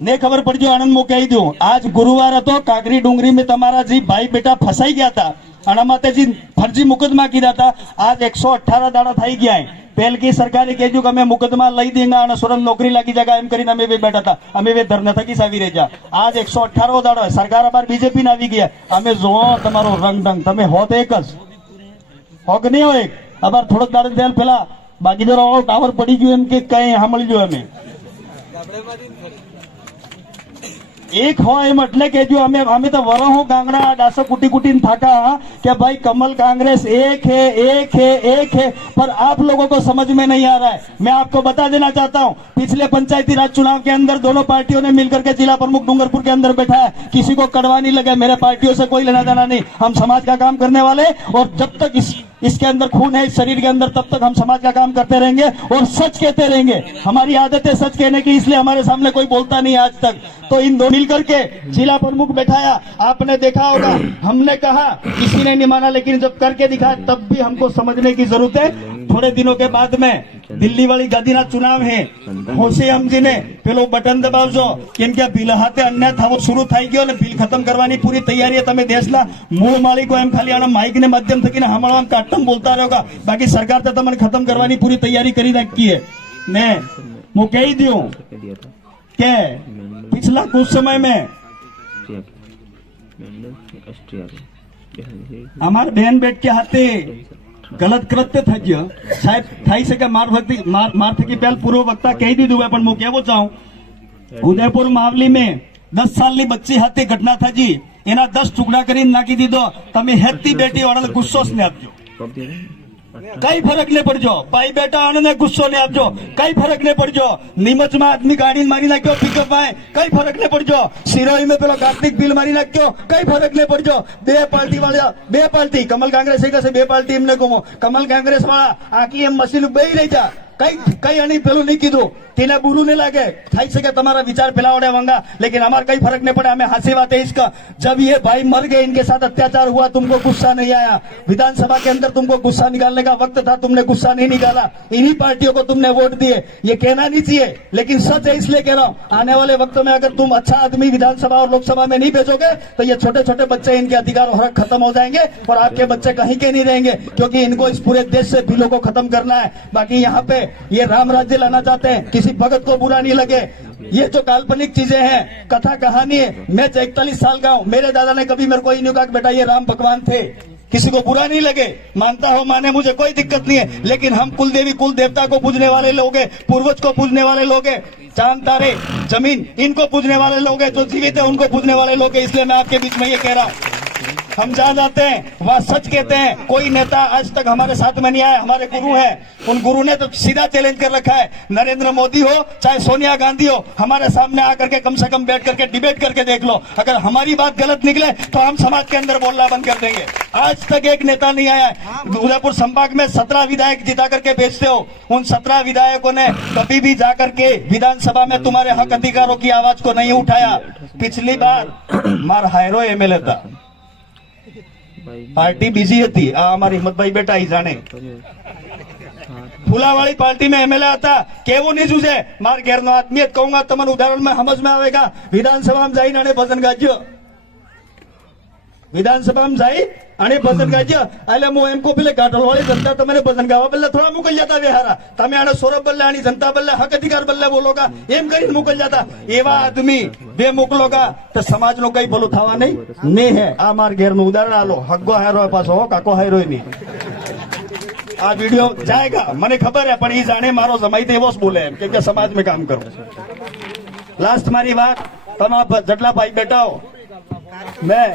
ने खबर पड़જો આણંદ માં કહી દઉં આજ ગુરુવાર હતો કાકરી ડુંગરી में તમારા जी भाई बेटा फसाई गया था અને માતે जी फर्जी मुकदमा कीधा था आज 118 દાડા થઈ ગયા है पहल की सरकारी कह कि अमे मुकदमा लई देंगे અને સુરત नौकरी लागी जाएगा एम કરીને અમે બેઠા હતા અમે ધરના થકી સાવી રહેજા आज 118 દાડો સરકાર અમાર બીજેપી ના આવી ગયા અમે જો તમારો રંગ ઢંગ તમે હોત એક જ હોક નહીં હોય અમાર થોડોક દાડો પહેલ પેલા બાગીદારો ટાવર પડી ગયું એમ કે કઈ સાંભળી જો અમે एक हो एम એટલે કેજો અમે તો વરહો ગાંગડા ડાસો કુટી કુટીને થાકા कि भाई कमल कांग्रेस एक है पर आप लोगों को समझ में नहीं आ रहा है। मैं आपको बता देना चाहता हूं पिछले पंचायती राज चुनाव के अंदर दोनों पार्टियों ने मिलकर के जिला प्रमुख डूंगरपुर के अंदर बैठा है, किसी को कड़वा नहीं लगा, मेरे पार्टियों से कोई लेना देना नहीं, हम समाज का काम करने वाले और जब तक इसके अंदर खून है इस शरीर के अंदर तब तक हम समाज का काम करते रहेंगे और सच कहते रहेंगे। हमारी आदत है सच कहने की, इसलिए हमारे सामने कोई बोलता नहीं आज तक। तो इन दो मिलकर के जिला प्रमुख बैठाया, आपने देखा होगा हमने कहा किसी ने नहीं माना, लेकिन जब करके दिखाया तब भी हमको समझने की जरूरत है। थोड़े दिनों के बाद में दिल्ली वाली गादीना चुनाव है, होशी हमजी ने पेलो बटन दबावजो केम के बिल हाथे अन्याय थવો शुरू થઈ ગયો અને બિલ ખતમ કરવાની પૂરી તૈયારી है। તમે દેશના મૂળ માલિકો એમ ખાલી આના માઇક ને માધ્યમ થકીને હમણાં કાટમ બોલતા રહોગા, બાકી સરકાર તો તમને ખતમ કરવાની પૂરી તૈયારી કરી નાખી है। ને હું કહી દઉં કે पिछला कुछ समय में हमारे बहन बेट के हाथे गलत कृत्य થઈ ગયો, સાહેબ થઈ શકે मार थकी पहल पूर्व वक्ता कही दीधું है, પણ હું કહેવું ચાહું ઉદયપુર માવલી में 10 सालની बच्ची हाथे घटना થઈ जी, એના 10 ટુકડા કરીને નાખી દીધો। તમે હેતી બેટી વાળાને ગુસ્સો જ ને આપજો, कई फरक नहीं पड़जो, भाई बेटा आने गुस्सो नहीं आपजो, कई फरक नहीं पड़जो। नीमच में आदमी गाड़ी मारी नाख्यो पिकअप में, कई फरक नहीं पड़जो। सिरोही में पेलो कार्तिक बिल मारी नाख्यो, कई फरक नहीं पड़जो। बे पार्टी कमल कांग्रेस बे पार्टी एमने घूमो, कमल कांग्रेस वाला आकी एम मशीन बही रही जा, कई अणी पेलू नहीं कीधु, तेने बुरू नहीं लागे, થઈ શકે તમારા विचार फैलावड़े वांगा, लेकिन हमारा कई फर्क नहीं पड़ा। हमें हंसी बात है इसका, जब ये भाई मर गए इनके साथ अत्याचार हुआ तुमको गुस्सा नहीं आया, विधानसभा के अंदर तुमको गुस्सा निकालने का वक्त था, तुमने गुस्सा नहीं निकाला, इन्हीं पार्टियों को तुमने वोट दिए। ये कहना नहीं चाहिए लेकिन सच है इसलिए कह रहा हूँ, आने वाले वक्त में अगर तुम अच्छा आदमी विधानसभा और लोकसभा में नहीं भेजोगे तो ये छोटे छोटे बच्चे इनके अधिकार और हक खत्म हो जाएंगे और आपके बच्चे कहीं के नहीं रहेंगे, क्योंकि इनको इस पूरे देश से बिलों को खत्म करना है। बाकी यहाँ पे ये राम राज्य लाना चाहते हैं, किसी भगत को बुरा नहीं लगे, ये जो काल्पनिक चीजें हैं, कथा कहानी है। मैं 41 साल का हूँ, मेरे दादा ने कभी मेरे को नहीं कहा कि बेटा ये राम भगवान थे, किसी को बुरा नहीं लगे, मानता हो माने, मुझे कोई दिक्कत नहीं है, लेकिन हम कुल देवी कुल देवता को पूजने वाले लोग हैं, पूर्वज को पूजने वाले लोग हैं, चांद तारे जमीन इनको पूजने वाले लोग हैं, जो जीवित है उनको पूजने वाले लोग हैं। इसलिए मैं आपके बीच में ये कह रहा हूँ, हम जहाँ जाते हैं वह सच कहते हैं। कोई नेता आज तक हमारे साथ में नहीं आया, हमारे गुरु हैं, उन गुरु ने तो सीधा चैलेंज कर रखा है, नरेंद्र मोदी हो चाहे सोनिया गांधी हो, हमारे सामने आकर के कम से कम बैठ करके डिबेट करके देख लो, अगर हमारी बात गलत निकले तो हम समाज के अंदर बोलना बंद कर देंगे। आज तक एक नेता नहीं आया है। उदयपुर संभाग में 17 विधायक जिता करके भेजते हो, उन 17 विधायकों ने कभी भी जाकर के विधानसभा में तुम्हारे हक अधिकारों की आवाज को नहीं उठाया। पिछली बार मार हायरो एमएलए था, पार्टी बिजी थी, हमारी हिम्मतभाई बेटा ही जाने फूलावाड़ी पार्टी में एमएलए आता केवो नहीं जूझे, मार घेर नो आदमी कहूंगा तमन उदाहरण में समझ में आवेगा। विधानसभा में जाई भजन गाज्यो, विधानसभा में जाई અને ભજન ગાજ્યો એટલે હું એમ કો પેલે ગાઢોળવાળી જનતા તમને ભજન ગાવા બદલે થોડા મોકલ જાતા વેહારા, તમે આને સોરબ બદલે આની જનતા બદલે હક અધિકાર બદલે બોલોગા એમ કરીને મોકલ જાતા। એવા આદમી બે મોકલોગા તો સમાજનો કઈ ભલું થવા નહીં હે। આ માર ઘેરનું ઉદાહરણ આલો, હગ્ગો હારો પાછો હો કાકો હારો નહીં। આ વિડિયો જાયગા મને ખબર है, પણ ઈ જાણે મારો જમાઈ તો એવો જ બોલે એમ કે સમાજ में काम करो। लास्ट मारी बात, તમે જેટલા ભાઈ બેઠા હો, मैं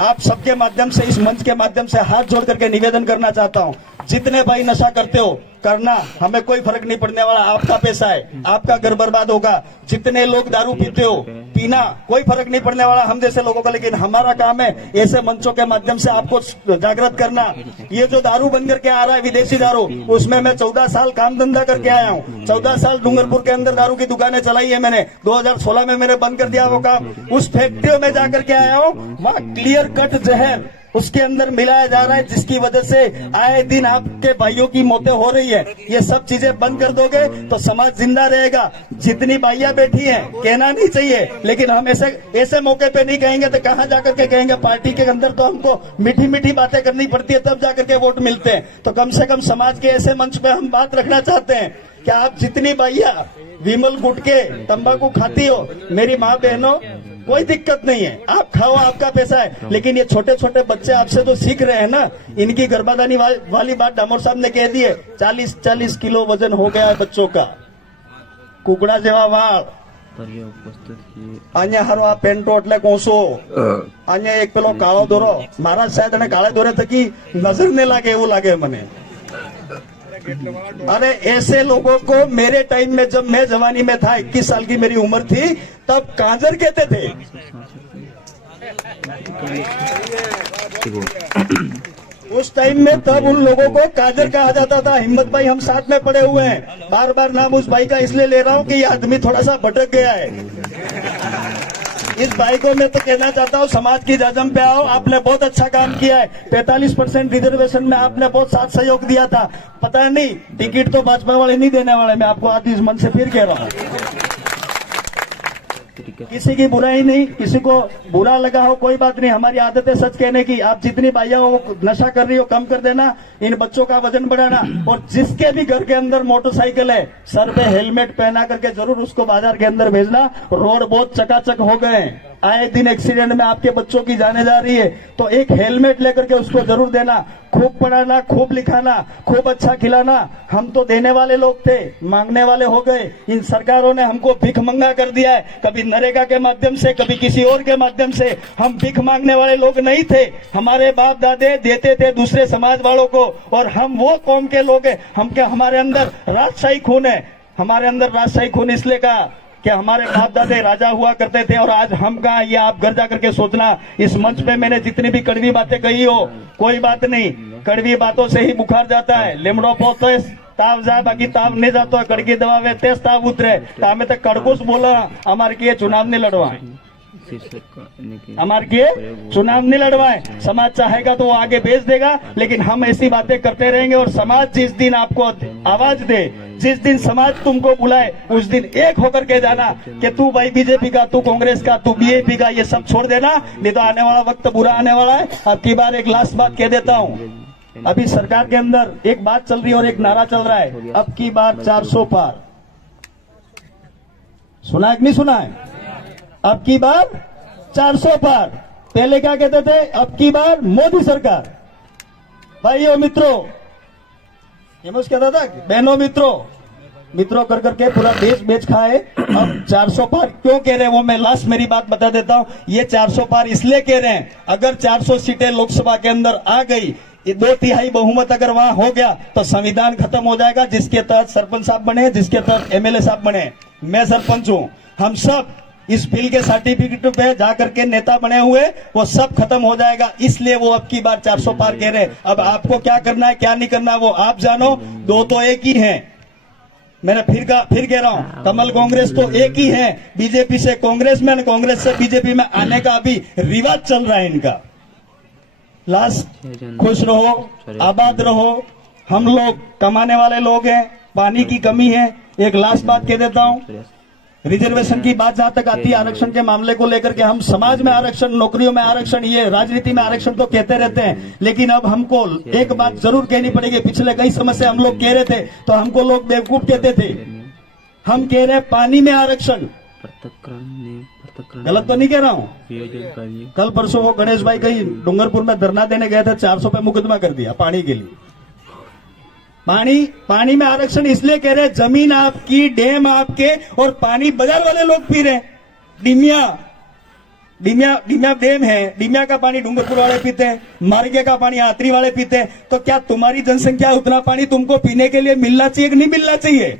आप सबके माध्यम से इस मंच के माध्यम से हाथ जोड़ करके निवेदन करना चाहता हूँ, जितने भाई नशा करते हो करना, हमें कोई फर्क नहीं पड़ने वाला, आपका पैसा है, आपका घर बर्बाद होगा। जितने लोग दारू पीते हो पीना, कोई फर्क नहीं पड़ने वाला हम जैसे लोगों का, लेकिन हमारा काम है ऐसे मंचों के माध्यम से आपको जागृत करना। ये जो दारू बन करके आ रहा है विदेशी दारू, उसमें मैं 14 साल काम धंधा करके आया हूँ, 14 साल डूंगरपुर के अंदर दारू की दुकानें चलाई है मैंने, 2016 में मैंने बंद कर दिया वो काम। उस फैक्ट्रियों में जाकर के आया हूँ, वहाँ क्लियर कट जहर उसके अंदर मिलाया जा रहा है, जिसकी वजह से आए दिन आपके भाइयों की मौतें हो रही है। ये सब चीजें बंद कर दोगे तो समाज जिंदा रहेगा। जितनी भाइयां बैठी हैं, कहना नहीं चाहिए, लेकिन हम ऐसे मौके पे नहीं कहेंगे तो कहां जाकर के कहेंगे। पार्टी के अंदर तो हमको मीठी मीठी बातें करनी पड़ती है, तब जाकर के वोट मिलते हैं। तो कम से कम समाज के ऐसे मंच पे हम बात रखना चाहते हैं कि आप जितनी भैया विमल गुटके तंबाकू खाती हो, मेरी माँ बहनों, कोई दिक्कत नहीं है, आप खाओ, आपका पैसा है। लेकिन ये छोटे छोटे बच्चे आपसे तो सीख रहे हैं ना, इनकी गर्भाधानी वाली बात डामोर साहब ने कह दी है। 40-40 किलो वजन हो गया है बच्चों का। कुकड़ा जेवा वाળ, અહીંયા હારો આ પેન્ટો એટલે કોસો, અહીંયા એક પેલો કાળો દોરો, મારા શાયદ એને કાળે દોરે થકી નજર ને લાગે એવું લાગે મને। अरे ऐसे लोगों को मेरे टाइम में, जब मैं जवानी में था, 21 साल की मेरी उम्र थी, तब कांजर कहते थे। उस टाइम में तब उन लोगों को काजर कहा जाता था। हिम्मत भाई हम साथ में पड़े हुए हैं। बार बार नाम उस भाई का इसलिए ले रहा हूं कि ये आदमी थोड़ा सा भटक गया है। इस भाई को मैं तो कहना चाहता हूं, समाज की जाजम पे आओ, आपने बहुत अच्छा काम किया है। 45% रिजर्वेशन में आपने बहुत साथ सहयोग दिया था। पता नहीं टिकट तो भाजपा वाले नहीं देने वाले, मैं आपको आज इस मन से फिर कह रहा हूं। किसी की बुराई नहीं, किसी को बुरा लगा हो कोई बात नहीं, हमारी आदत है सच कहने की। आप जितनी भाइयां हो नशा कर रही हो, कम कर देना, इन बच्चों का वजन बढ़ाना, और जिसके भी घर के अंदर मोटरसाइकिल है, सर पे हेलमेट पहना करके जरूर उसको बाजार के अंदर भेजना। रोड बहुत चकाचक हो गए हैं, आए दिन एक्सीडेंट में आपके बच्चों की जाने जा रही है, तो एक हेलमेट लेकर के उसको जरूर देना। खूब पढ़ाना, खूब लिखाना, खूब अच्छा खिलाना। हम तो देने वाले लोग थे, मांगने वाले हो गए। इन सरकारों ने हमको भिख मंगा कर दिया है, कभी नरेगा के माध्यम से, कभी किसी और के माध्यम से। हम भिख मांगने वाले लोग नहीं थे, हमारे बाप दादे देते थे दूसरे समाज वालों को, और हम वो कौम के लोग हैं। हमारे अंदर राजशाही खून है। हमारे अंदर राजशाही खून इसलिए कहा कि हमारे बाप दादे राजा हुआ करते थे, और आज हम कहाँ, ये आप घर जाकर के सोचना। इस मंच पे मैंने जितनी भी कड़वी बातें कही हो, कोई बात नहीं, कड़वी बातों से ही बुखार जाता है। લીમડો પોતે તાવ જાય, બાકી તાવ નહીં જાતો, કડકી દવા વે તેજ તાવ ઉતરે। તો અમે તો કડકુસ બોલા, અમારે કે चुनाव नहीं लड़वा, हमारे के चुनाव नहीं लड़वाए। समाज चाहेगा तो वो आगे भेज देगा, लेकिन हम ऐसी बातें करते रहेंगे। और समाज जिस दिन आपको आवाज दे, जिस दिन समाज तुमको बुलाए, उस दिन एक होकर के जाना कि तू भाई बीजेपी का, तू कांग्रेस का, तू बीएपी का, ये सब छोड़ देना, नहीं तो आने वाला वक्त बुरा आने वाला है। अब की बार एक लास्ट बात कह देता हूँ, अभी सरकार के अंदर एक बात चल रही है और एक नारा चल रहा है, अब की बार 400 पार। सुना है कि नहीं सुना है? अब की बार 400 पार। पहले क्या कहते थे? अब की बार मोदी सरकार। भाइयों मित्रों, ये मुझे कहता था, बहनों मित्रों कर करके पूरा देश बेच खाए। अब 400 पार क्यों कह रहे हैं, वो मैं लास्ट मेरी बात बता देता हूं। ये 400 पार इसलिए कह रहे हैं, अगर 400 सीटें लोकसभा के अंदर आ गई, 2/3 बहुमत अगर वहां हो गया, तो संविधान खत्म हो जाएगा, जिसके तहत सरपंच साहब बने, जिसके तहत एमएलए साहब बने। मैं सरपंच हूं, हम सब इस बिल के सर्टिफिकेट पे जाकर के नेता बने हुए, वो सब खत्म हो जाएगा। इसलिए वो अब की बार 400 पार कह रहे हैं। अब आपको क्या करना है, क्या नहीं करना है, वो आप जानो। दो तो एक ही हैं। मैंने फिर कह रहा हूं, कमल कांग्रेस तो एक ही है। बीजेपी से कांग्रेस में, कांग्रेस से बीजेपी में आने का अभी रिवाज चल रहा है इनका। लास्ट, खुश रहो, आबाद रहो। हम लोग कमाने वाले लोग हैं, पानी की कमी है। एक लास्ट बात कह देता हूं, रिजर्वेशन की बात जहां तक आती है, आरक्षण के मामले को लेकर के, हम समाज में आरक्षण, नौकरियों में आरक्षण, ये राजनीति में आरक्षण तो कहते रहते हैं, लेकिन अब हमको एक बात जरूर कहनी पड़ेगी। पिछले कई समय से हम लोग कह रहे थे, तो हमको लोग बेवकूफ कहते थे। हम कह रहे हैं पानी में आरक्षण। गलत तो नहीं कह रहा हूं? कल परसों वो गणेश भाई कहीं डूंगरपुर में धरना देने गए थे, 400 पे मुकदमा कर दिया पानी के लिए। पानी में आरक्षण इसलिए कह रहे हैं, जमीन आपकी, डैम आपके, और पानी बाजार वाले लोग पी रहे हैं। डिमिया डैम है, डिमिया का पानी डूंगरपुर वाले पीते हैं, मार्गे का पानी आतरी वाले पीते हैं। तो क्या तुम्हारी जनसंख्या, उतना पानी तुमको पीने के लिए मिलना चाहिए कि नहीं मिलना चाहिए?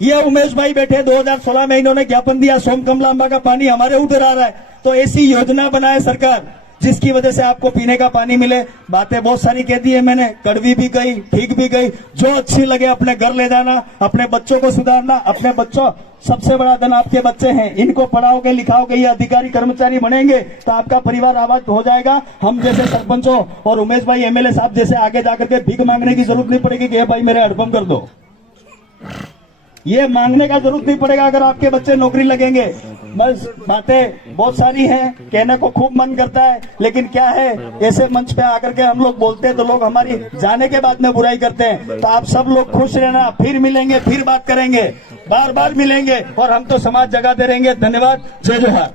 ये उमेश भाई बैठे, 2016 में इन्होंने ज्ञापन दिया, सोम कमलांबा का पानी हमारे उधर आ रहा है। तो ऐसी योजना बनाए सरकार जिसकी वजह से आपको पीने का पानी मिले। बातें बहुत सारी कह दी है मैंने, कड़वी भी गई, ठीक भी गई, जो अच्छी लगे अपने घर ले जाना, अपने बच्चों को सुधारना। अपने बच्चों, सबसे बड़ा धन आपके बच्चे हैं, इनको पढ़ाओगे लिखाओगे, ये अधिकारी कर्मचारी बनेंगे तो आपका परिवार आबाद हो जाएगा। हम जैसे सरपंचों और उमेश भाई एमएलए साहब जैसे आगे जाकर के भीख मांगने की जरूरत नहीं पड़ेगी कि भाई मेरे हैंडपंप कर दो, ये मांगने का जरूरत नहीं पड़ेगा अगर आपके बच्चे नौकरी लगेंगे। बस बातें बहुत सारी हैं, कहने को खूब मन करता है, लेकिन क्या है, ऐसे मंच पे आकर के हम लोग बोलते हैं तो लोग हमारी जाने के बाद में बुराई करते हैं। तो आप सब लोग खुश रहना, फिर मिलेंगे, फिर बात करेंगे, बार बार मिलेंगे और हम तो समाज जगाते रहेंगे। धन्यवाद, जय जोहार।